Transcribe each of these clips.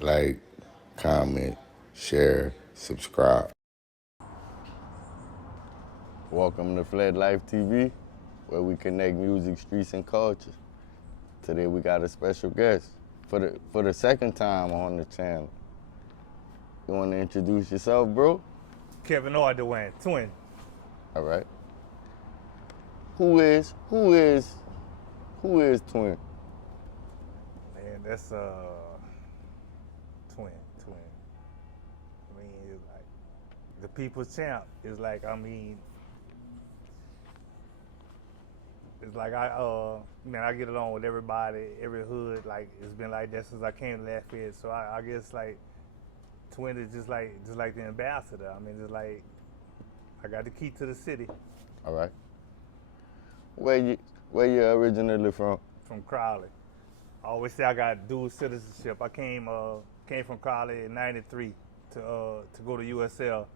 like, comment, share, subscribe. Welcome to FLATLIFETV, where we connect music, streets, and culture. Today we got a special guest for the second time on the channel. You want to introduce yourself, bro? Kevin Ardoin, twin. All right. Who is Twin? Man, that's twin. I mean, it's like the people's champ is like, it's like I get along with everybody, every hood. Like it's been like that since I came to Lafayette. So I guess like Twin is just like the ambassador. I mean, just like I got the key to the city. All right. Where you originally from? From Creole. I always say I got dual citizenship. I came from Creole in '93 to go to USL,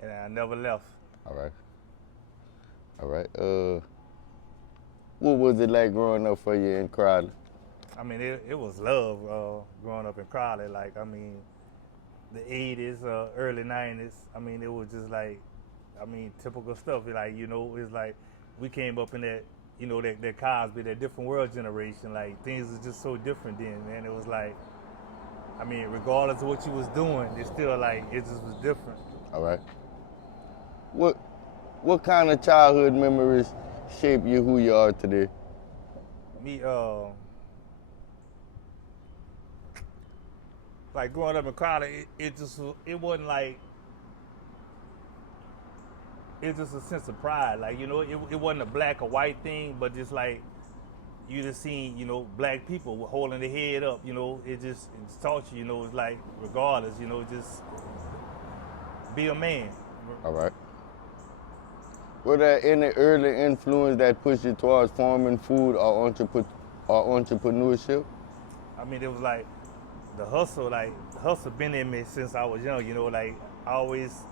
and I never left. All right. What was it like growing up for you in Creole? I mean, it was love growing up in Creole. Like, I mean, the '80s, early '90s. I mean, it was just like, typical stuff. Like, it's like we came up in that, that Cosby, that different world generation. Like, things was just so different then, man. It was like, I mean, regardless of what you was doing, it's still like, it just was different. All right. What kind of childhood memories shape you who you are today? Me, like growing up in Creole, it wasn't like, it's just a sense of pride. Like, it wasn't a black or white thing, but just like, you just seen, black people holding their head up, it taught you, it's like, regardless, just be a man. All right. Were there any early influence that pushed you towards farming, food, or entrepreneurship? I mean, it was like the hustle been in me since I was young, like I always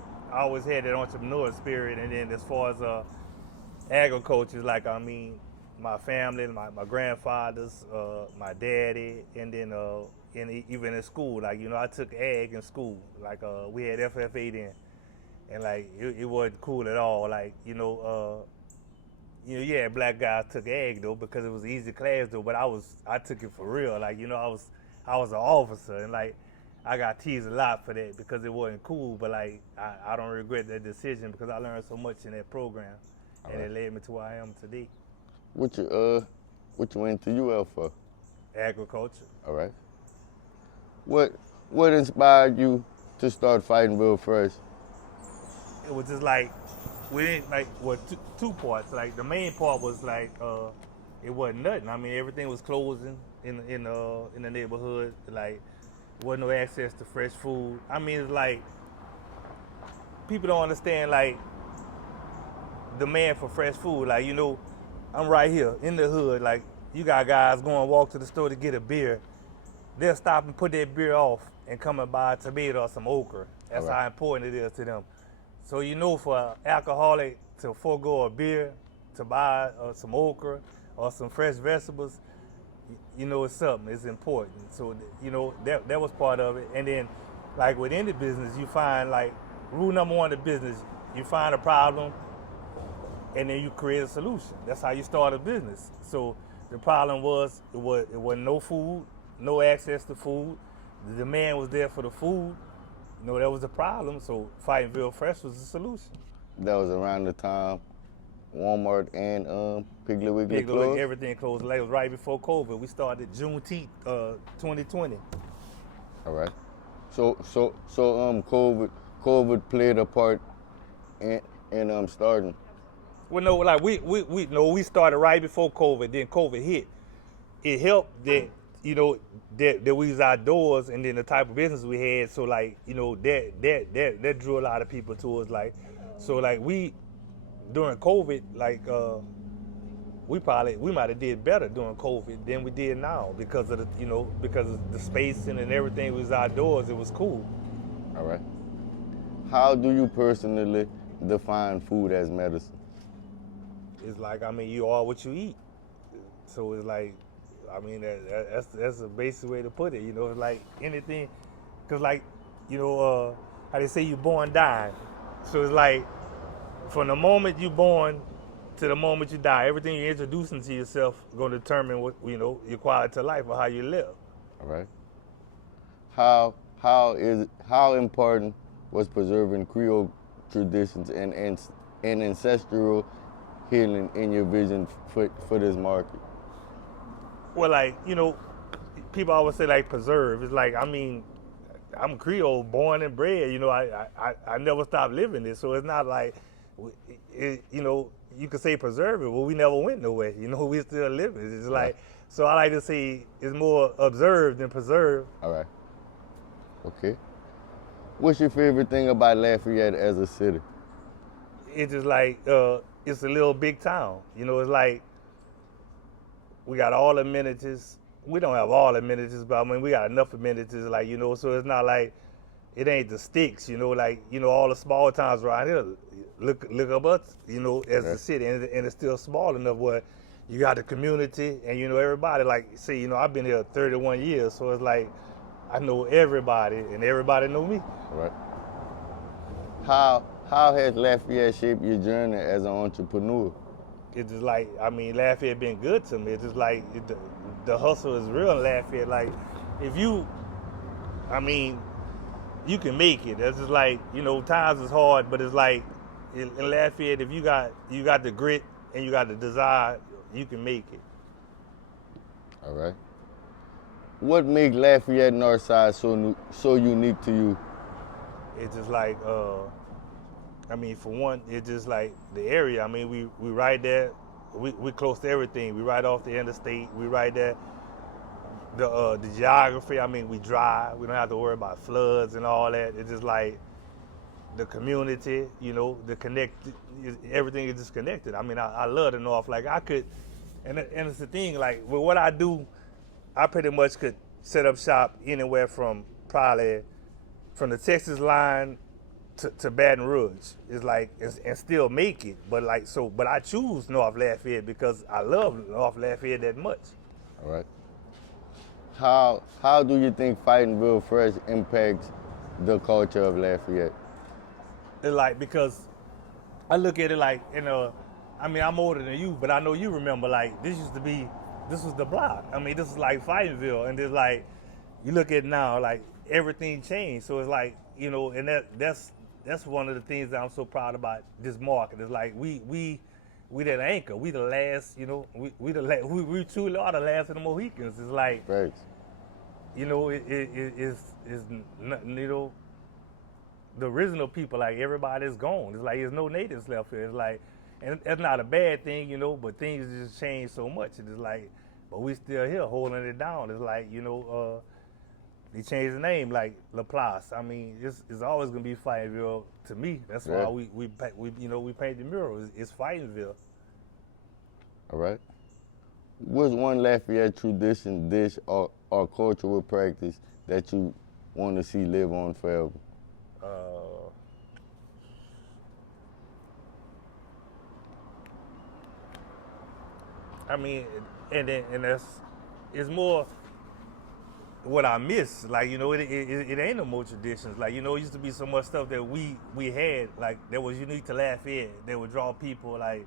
had that entrepreneur spirit. And then as far as agriculture, like, my family, my grandfathers, my daddy, and then even in school, like, I took ag in school. Like, we had FFA then, and like it wasn't cool at all. Like, yeah, black guys took ag though because it was an easy class though. But I took it for real. Like, I was an officer, and like I got teased a lot for that because it wasn't cool. But like I don't regret that decision because I learned so much in that program, and it led me to where I am today. What you went to UL for? Agriculture. All right. What inspired you to start Fightingville Fresh? It was just like we didn't like two parts. Like the main part was like it wasn't nothing. I mean, everything was closing in the neighborhood. Like, wasn't no access to fresh food. I mean, it's like people don't understand like demand for fresh food. Like, I'm right here in the hood. Like, you got guys going walk to the store to get a beer. They'll stop and put that beer off and come and buy a tomato or some okra. That's how important it is to them. So, for an alcoholic to forego a beer to buy some okra or some fresh vegetables, it's something. It's important. So, that was part of it. And then, like with any business, you find like rule number one of business, you find a problem and then you create a solution. That's how you start a business. So the problem was it wasn't no food, no access to food. The demand was there for the food. That was the problem. So Fightingville Fresh was the solution. That was around the time Walmart and Piggly Wiggly closed? Everything closed. Like, it was right before COVID. We started Juneteenth, 2020. All right. So COVID played a part in starting. Well, no, like we started right before COVID. Then COVID hit. It helped that that we was outdoors, and then the type of business we had. So like that drew a lot of people to us. Like, so like we during COVID, like we might have did better during COVID than we did now because of the spacing and everything was outdoors. It was cool. All right. How do you personally define food as medicine? It's like, you are what you eat. So it's like, that's the basic way to put it. It's like anything. cause like, you know, how they say you born dying. So it's like, from the moment you born to the moment you die, everything you're introducing to yourself gonna determine what, you know, your quality of life or how you live. All right. How important was preserving Creole traditions and ancestral healing in your vision for this market? Well, like, you know, people always say like preserve. It's like, I mean, I'm Creole, born and bred. You know, I never stopped living this, so it's not like, you know, you could say preserve it, but we never went nowhere. You know, we still living. It's like, so I like to say it's more observed than preserved. All right. Okay. What's your favorite thing about Lafayette as a city? It's just like, it's a little big town. You know, it's like, we got all amenities. We don't have all amenities, but I mean, we got enough amenities, like, you know, so it's not like, it ain't the sticks, you know, like, you know, all the small towns around here, look up us, you know, as a city, and it's still small enough where you got the community, and, you know, everybody, like, see, you know, I've been here 31 years, so it's like, I know everybody, and everybody know me. Right. How has Lafayette shaped your journey as an entrepreneur? It's just like, I mean, Lafayette been good to me. It's just like, the hustle is real in Lafayette. Like, if you, I mean, you can make it. It's just like, you know, times is hard, but it's like, in Lafayette, if you got the grit and you got the desire, you can make it. All right. What makes Lafayette Northside so unique to you? It's just like, I mean, for one, it's just like the area. I mean, we right there. We close to everything. We right off the interstate. We right there. The geography. I mean, we dry. We don't have to worry about floods and all that. It's just like the community. You know, everything is just connected. I mean, I love the North. Like I could, and it's the thing. Like with what I do, I pretty much could set up shop anywhere from probably from the Texas line to Baton Rouge. It's like, and still make it. But like, so, but I choose North Lafayette because I love North Lafayette that much. All right. How do you think Fightingville Fresh impacts the culture of Lafayette? It's like, because I look at it like, you know, I mean, I'm older than you, but I know you remember, like, this was the block. I mean, this is like Fightingville, and it's like, you look at it now, like, everything changed. So it's like, you know, and that's one of the things that I'm so proud about this market. It's like, we that anchor. We the last, you know, we truly are the last of the Mohicans. It's like, right. You know, it's you know, the original people, like, everybody's gone. It's like, there's no natives left here. It's like, and that's not a bad thing, you know, but things just change so much. It's like, but we still here holding it down. It's like, you know, they changed the name, like Laplace. I mean, it's always gonna be Fightingville to me. That's why we you know, we paint the mural. It's Fightingville. All right. What's one Lafayette tradition, dish, or cultural practice that you want to see live on forever? I mean, and it's more what I miss. Like, you know, it ain't no more traditions. Like, you know, it used to be so much stuff that we had, like, that was unique to Lafayette, that would draw people, like,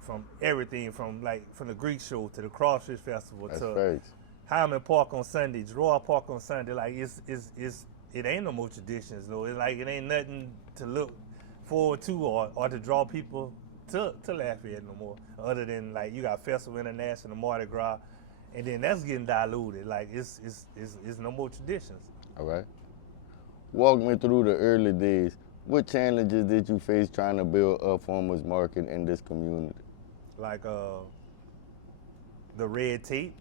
from everything, from the Greek show to the Crawfish Festival. That's to facts. Hyman Park on Sunday, Gerard Park on Sunday. Like, it ain't no more traditions, though. It's like, it ain't nothing to look forward to or to draw people to Lafayette no more, other than, like, you got Festival International, Mardi Gras, and then that's getting diluted. Like, it's no more traditions. All right. Walk me through the early days. What challenges did you face trying to build a farmers market in this community? Like, the red tape,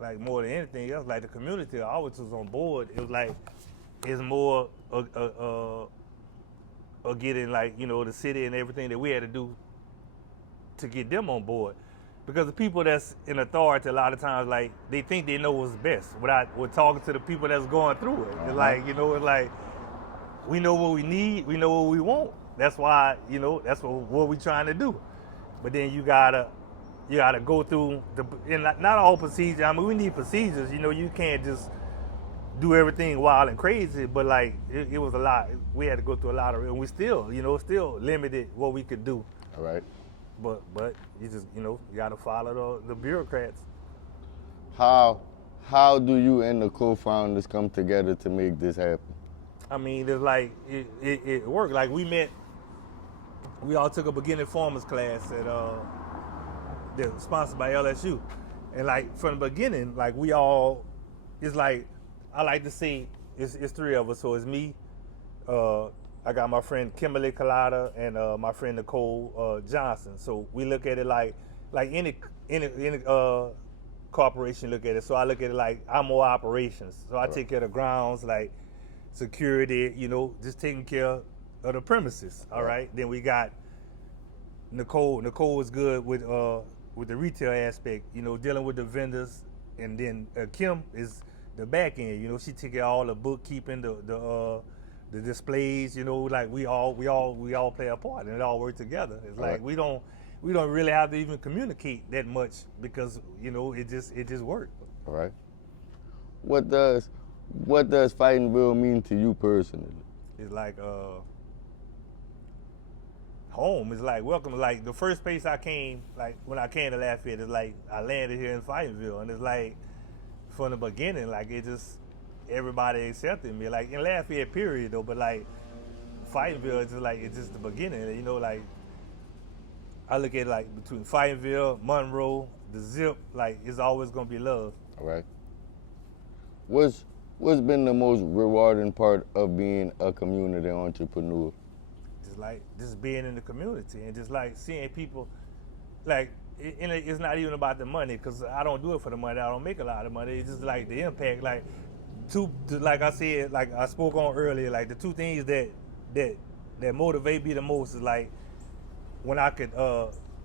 like, more than anything else. Like, the community always was on board. It was like, it's more getting, like, you know, the city and everything that we had to do to get them on board. Because the people that's in authority, a lot of times, like, they think they know what's best without talking to the people that's going through it. It's like, you know, it's like, we know what we need, we know what we want. That's why, you know, that's what we're trying to do. But then you gotta go through and not all procedures. I mean, we need procedures. You know, you can't just do everything wild and crazy, but like it was a lot. We had to go through a lot of, and we still, still limited what we could do. All right. But you just, you got to follow the bureaucrats. How do you and the co-founders come together to make this happen? I mean, it's like it worked. Like we all took a beginning farmers class at that was sponsored by LSU, and like from the beginning, like we all, it's like I like to say it's three of us. So it's me, I got my friend Kimberly Collada and my friend Nicole Johnson. So we look at it like any corporation look at it. So I look at it like I'm more operations. So I take care of the grounds, like security, just taking care of the premises. All right. Then we got Nicole. Nicole is good with the retail aspect, dealing with the vendors, and then Kim is the back end. She take care of all the bookkeeping, the displays. Like we all play a part, and it all work together. It's like we don't really have to even communicate that much because it just works. All right. What does Fightingville mean to you personally? It's like home. It's like welcome. Like the first place I came, like when I came to Lafayette, it's like I landed here in Fightingville, and it's like from the beginning, like it just everybody accepted me. Like in Lafayette, period though, but like Fightingville, it's just the beginning. Like I look at it like between Fightingville, Monroe, the Zip, like it's always gonna be love. All right. What's been the most rewarding part of being a community entrepreneur? Just being in the community and just like seeing people, like it's not even about the money because I don't do it for the money. I don't make a lot of money. It's just like the impact. Like like I said, like I spoke on earlier, like the two things that motivate me the most is like when I could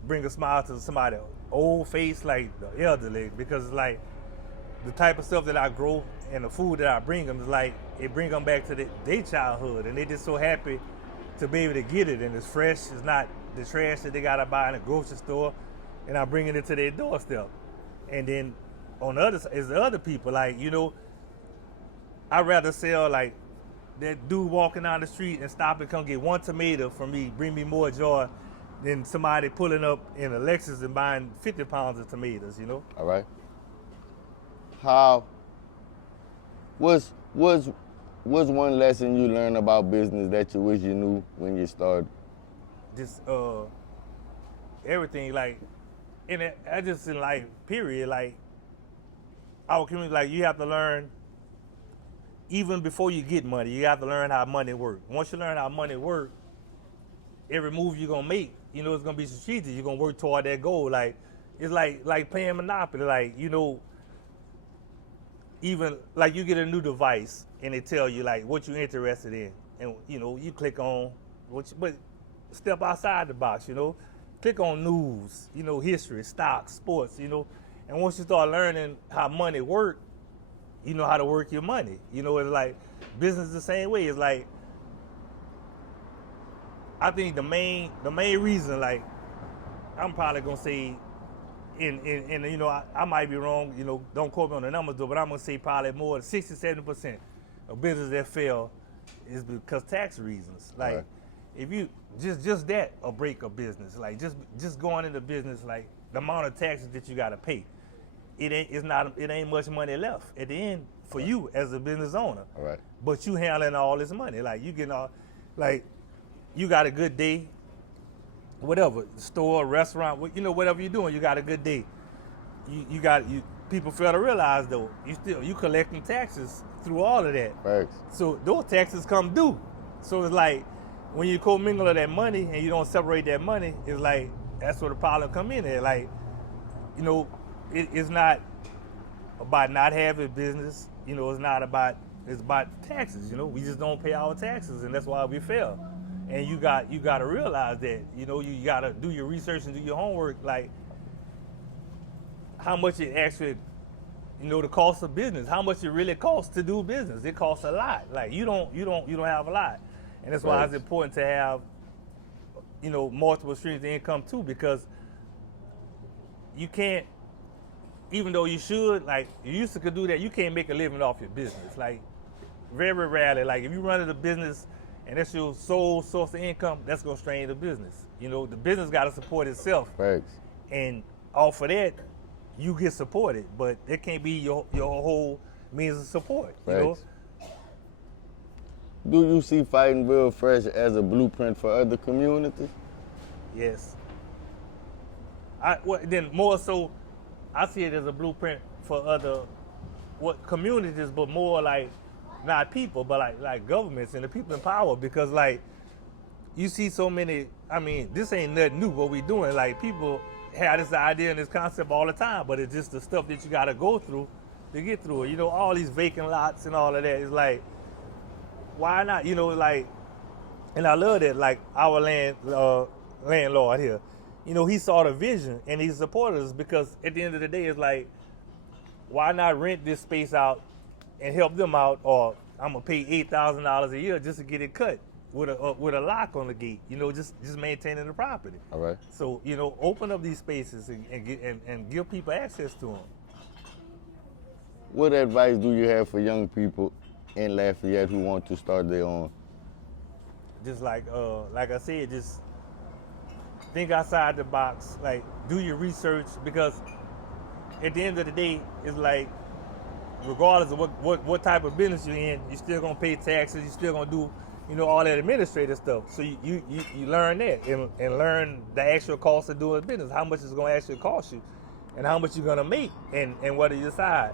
bring a smile to somebody old face, like the elderly, because it's like the type of stuff that I grow and the food that I bring them is like it bring them back to their childhood, and they just so happy to be able to get it, and it's fresh. It's not the trash that they gotta buy in a grocery store, and I'm bringing it to their doorstep. And then on the other side is the other people, like I'd rather sell like that dude walking down the street and stop and come get one tomato from me, bring me more joy than somebody pulling up in a Lexus and buying 50 pounds of tomatoes. All right. What's one lesson you learned about business that you wish you knew when you started? Just everything, like, I just in life, period, like, our community, like, you have to learn, even before you get money, you have to learn how money works. Once you learn how money works, every move you're gonna make, it's gonna be strategic. You're gonna work toward that goal. Like, it's like playing Monopoly, like, even like you get a new device and they tell you like what you're interested in, and you click on but step outside the box, click on news, history, stocks, sports, and once you start learning how money works, you know how to work your money. It's like business the same way. It's like I think the main reason, like I'm probably gonna say and I might be wrong, don't quote me on the numbers though, but I'm gonna say probably more than 60-70% of business that fail is because tax reasons. Like right. If you just that a break a business, like just going into business, like the amount of taxes that you gotta pay, it ain't much money left at the end for right. you as a business owner. All right. But you handling all this money, like you getting all, like you got a good day. Whatever, store, restaurant, whatever you're doing, you got a good day. People fail to realize though, you collecting taxes through all of that. Thanks. So those taxes come due. So it's like when you commingle that money and you don't separate that money, it's like that's where the problem come in there. Like, it's not about not having business. It's about taxes. We just don't pay our taxes, and that's why we fail. And you got to realize that, you got to do your research and do your homework, like how much it actually, the cost of business, how much it really costs to do business. It costs a lot. Like you don't have a lot. And that's why it's important to have, multiple streams of income too, because you can't even though you should, like, you used to could do that, you can't make a living off your business. Like, very rarely. Like, if you run a business and that's your sole source of income, that's gonna strain the business. You know, the business got to support itself. Thanks. And off of that, you get supported, but it can't be your whole means of support. You know? Do you see Fightingville Fresh as a blueprint for other communities? Yes. Then more so, I see it as a blueprint for other communities, but more like not people, but like governments and the people in power, because like you see so many. I mean, this ain't nothing new what we doing. Like people have this idea and this concept all the time, but it's just the stuff that you got to go through to get through it. You know, all these vacant lots and all of that is like, why not? You know, like, and I love that. Like our landlord here, you know, he saw the vision and he supported us, because at the end of the day, it's like, why not rent this space out and help them out, or I'm gonna pay $8,000 a year just to get it cut with a lock on the gate. You know, just maintaining the property. All right. So you know, open up these spaces and give people access to them. What advice do you have for young people in Lafayette who want to start their own? Just like I said, just think outside the box. Like, do your research, because at the end of the day, it's like, regardless of what type of business you're in, you're still gonna pay taxes. You're still gonna do, you know, all that administrative stuff. So you learn that and learn the actual cost of doing business, how much it's gonna actually cost you, and how much you're gonna make, and whether you decide.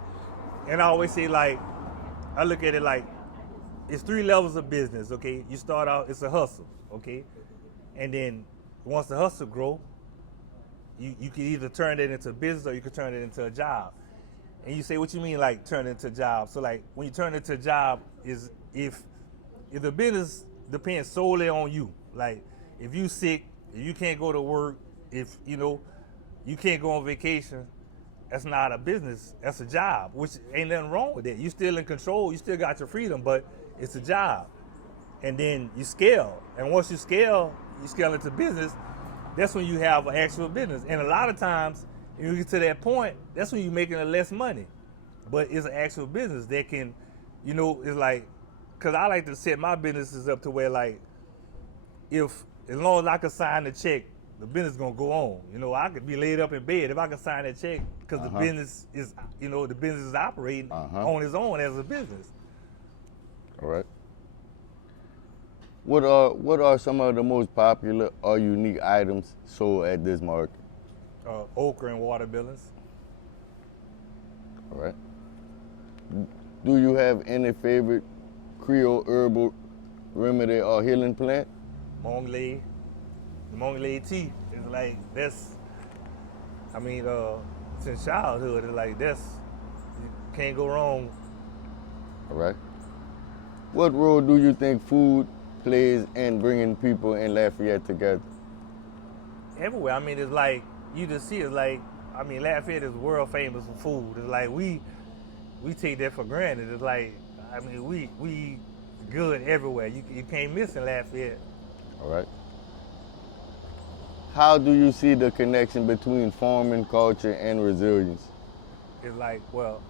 And I always say, like, I look at it like it's 3 levels of business. Okay, you start out, it's a hustle. Okay, and then once the hustle grow, you can either turn it into a business or you can turn it into a job. And you say, what you mean, like turn it into a job? So like when you turn it into a job is if the business depends solely on you. Like if you sick, if you can't go to work, if you know you can't go on vacation, that's not a business, that's a job, which ain't nothing wrong with that. You still in control, you still got your freedom, but it's a job. And then you scale. And once you scale into business, that's when you have an actual business. And a lot of times, when you get to that point, that's when you're making less money. But it's an actual business that can, you know, it's like, because I like to set my businesses up to where, like, as long as I can sign the check, the business is going to go on. You know, I could be laid up in bed if I can sign that check, because the business is, you know, the business is operating on its own as a business. All right. What are some of the most popular or unique items sold at this market? Okra and watermelons. All right. Do you have any favorite Creole herbal remedy or healing plant? The Mongolay tea is like, that's, I mean, since childhood, it's like, you can't go wrong. All right. What role do you think food plays in bringing people in Lafayette together? Everywhere. I mean, it's like, you just see it, like, I mean, Lafayette is world famous for food. It's like, we take that for granted. It's like, I mean, we good everywhere. You can't miss in Lafayette. All right. How do you see the connection between farming culture and resilience? It's like, well,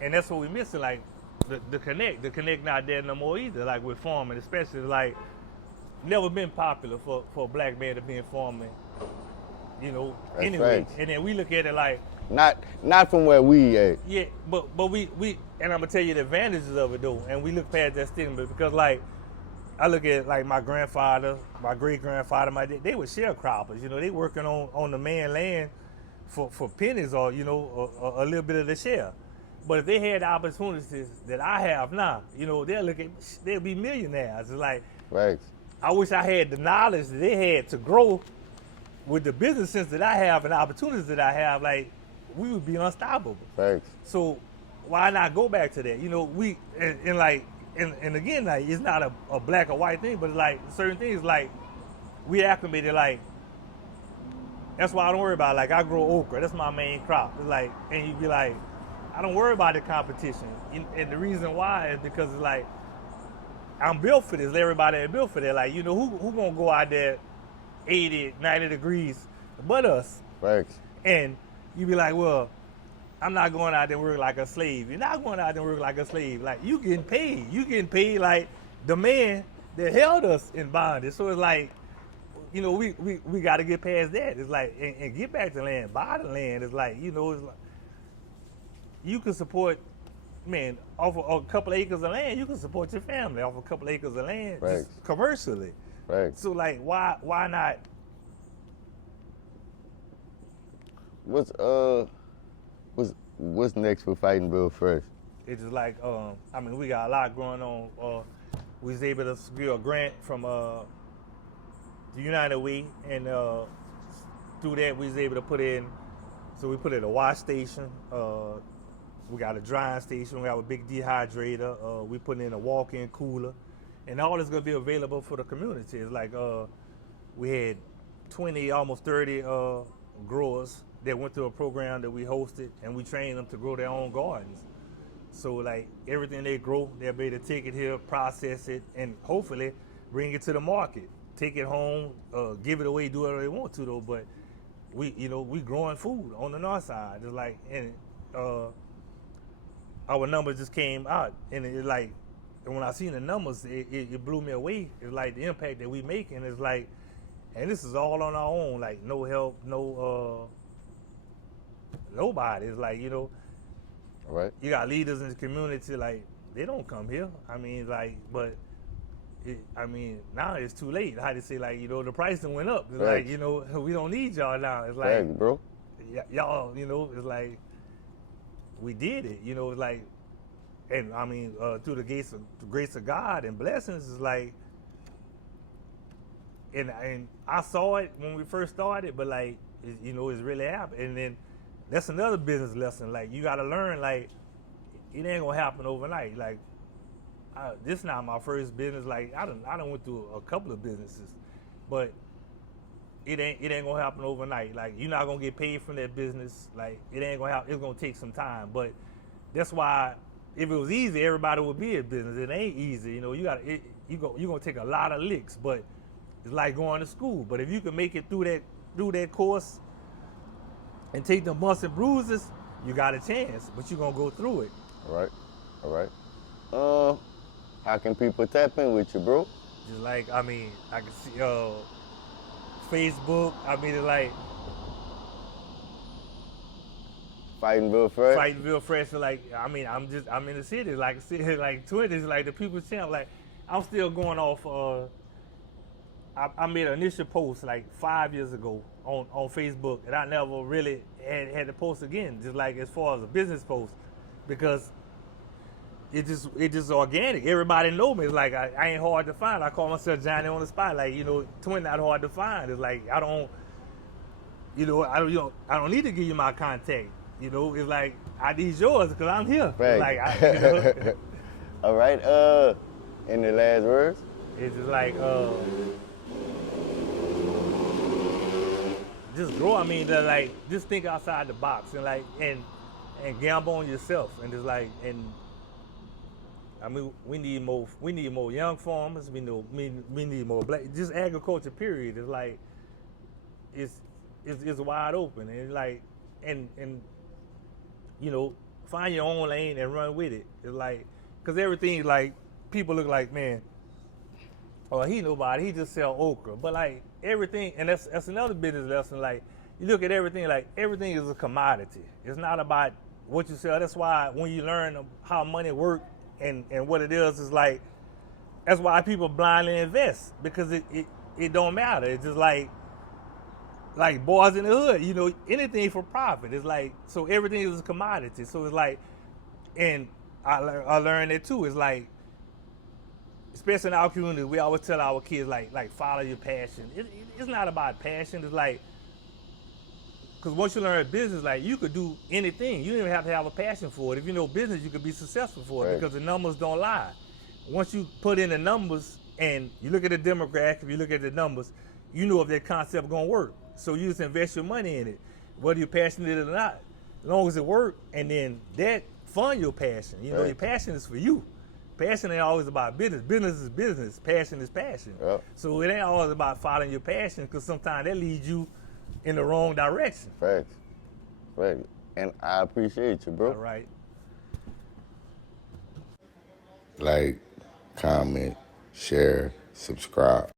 and that's what we're missing, like, the connect not there no more either, like with farming, especially, like, never been popular for a black man to be in farming, you know. That's anyway. right. And then we look at it like, not from where we at. Yeah, but we and I'm gonna tell you the advantages of it though, and we look past that stigma, because like I look at like my grandfather, my great grandfather, they were sharecroppers, you know, they working on the man land for pennies, or you know, a little bit of the share. But if they had the opportunities that I have now, you know, they'll be millionaires. It's like, Right. I wish I had the knowledge that they had to grow with the business sense that I have and the opportunities that I have. Like, we would be unstoppable. Thanks. So why not go back to that? You know, and again, like, it's not a black or white thing, but it's like certain things, like, we acclimated, like, that's why I don't worry about it. Like, I grow okra, that's my main crop. It's like, and you'd be like, I don't worry about the competition. And the reason why is because it's like, I'm built for this. Everybody ain't built for that. Like, you know, who gonna go out there 80, 90 degrees but us? Thanks. And you be like, well, I'm not going out there and work like a slave. You're not going out there and work like a slave. Like, you getting paid. You getting paid like the man that held us in bondage. So it's like, you know, we got to get past that. It's like, and get back to land, buy the land. It's like, you know, it's like, you can support, man, off of a couple of acres of land, you can support your family off a couple of acres of land, Right. just commercially. Right. So like, why not? What's next for Fightingville Fresh? It's just like, I mean, we got a lot going on. We was able to secure a grant from the United Way, and through that we was able to put in. So we put in a wash station. We got a drying station. We have a big dehydrator. We put in a walk-in cooler, and all is going to be available for the community. It's like we had 20, almost 30 growers that went through a program that we hosted, and we trained them to grow their own gardens. So like everything they grow, they'll be able to take it here, process it, and hopefully bring it to the market. Take it home, give it away, do whatever they want to though. But we growing food on the north side. It's like, and our numbers just came out, and it like, and when I seen the numbers, it blew me away. It's like the impact that we making is like, and this is all on our own, like no help, no nobody. It's like, you know, Right. you got leaders in the community, like they don't come here. I mean, like, but I mean, now it's too late. How to say, like, you know, the price done went up. It's Facts. like, you know, we don't need y'all now. It's like, Thanks, bro. y'all, you know, it's like we did it. You know, it's like, and I mean, through the grace of God and blessings, is like, and I saw it when we first started, but like, you know, it's really happened. And then that's another business lesson. Like, you got to learn, like, it ain't gonna happen overnight. Like, this not my first business. Like, I done went through a couple of businesses, but it ain't gonna happen overnight. Like, you're not gonna get paid from that business. Like, it ain't gonna happen. It's gonna take some time. But that's why, if it was easy, everybody would be in business. It ain't easy. You know, you're gonna take a lot of licks, but it's like going to school. But if you can make it through that course and take the bumps and bruises, you got a chance. But you're gonna go through it. All right. How can people tap in with you, bro? Just like, I mean, I can see Facebook. I mean, it's like Fightingville Fresh. Fightingville Fresh. Like, I mean, I'm in the city. Like 20s, like the people's champ. Like, I'm still going off. I made an initial post like 5 years ago on Facebook, and I never really had to post again. Just like as far as a business post, because it just organic. Everybody know me. It's like I ain't hard to find. I call myself Johnny on the spot. Like, you know, twin not hard to find. It's like I don't need to give you my contact. You know, it's like I need yours because I'm here. Right. Like, you know, All right. Any last words? it's just like just grow. I mean, like, just think outside the box and like and gamble on yourself, and just like, and I mean, we need more young farmers. We need more black. Just agriculture, period. It's like it's wide open, and like and you know, find your own lane and run with it. It's like, cause everything, like, people look like, man, oh, he nobody. He just sell okra, but like everything, and that's another business lesson. Like, you look at everything, like everything is a commodity. It's not about what you sell. That's why when you learn how money works and what it is like, that's why people blindly invest, because it don't matter. It's just like boys in the hood, you know, anything for profit. It's like, so everything is a commodity. So it's like, and I learned it too. It's like, especially in our community, we always tell our kids, like follow your passion. It's not about passion. It's like, because once you learn business, like, you could do anything. You don't even have to have a passion for it. If you know business, you could be successful for it, Right. because the numbers don't lie. Once you put in the numbers and you look at the demographic, if you look at the numbers, you know if that concept gonna work. So you just invest your money in it, whether you're passionate or not, as long as it works, and then that fund your passion. You know, Right. your passion is for you. Passion ain't always about business. Business is business. Passion is passion. Yep. So it ain't always about following your passion, because sometimes that leads you in the wrong direction. Facts. Right. And I appreciate you, bro. All right. Like, comment, share, subscribe.